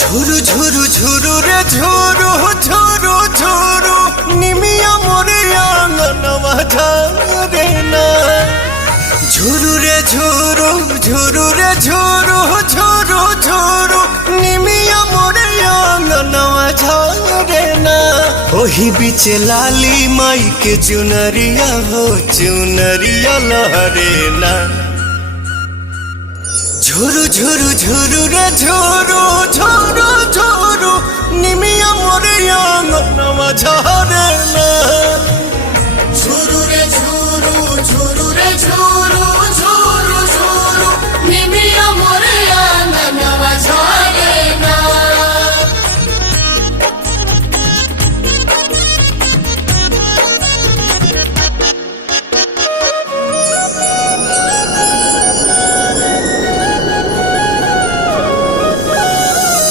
ঝুরু ঝুরু ঝুরু রে ঝুরু ঝুরু ঝুরু নিমিয়া মোরে আঙ্গনवा ঝরে না। ঝুরু রে ঝুরু ঝুরু রে ঝুরু ঝুরু ঝুরু নিমিয়া মোরে আঙ্গনवा ঝরে না। ओही बीचे लाली माई के चुनरिया हो चुनरिया लहरे ना। झुरु झुरु झुरु रे झुरु झुरु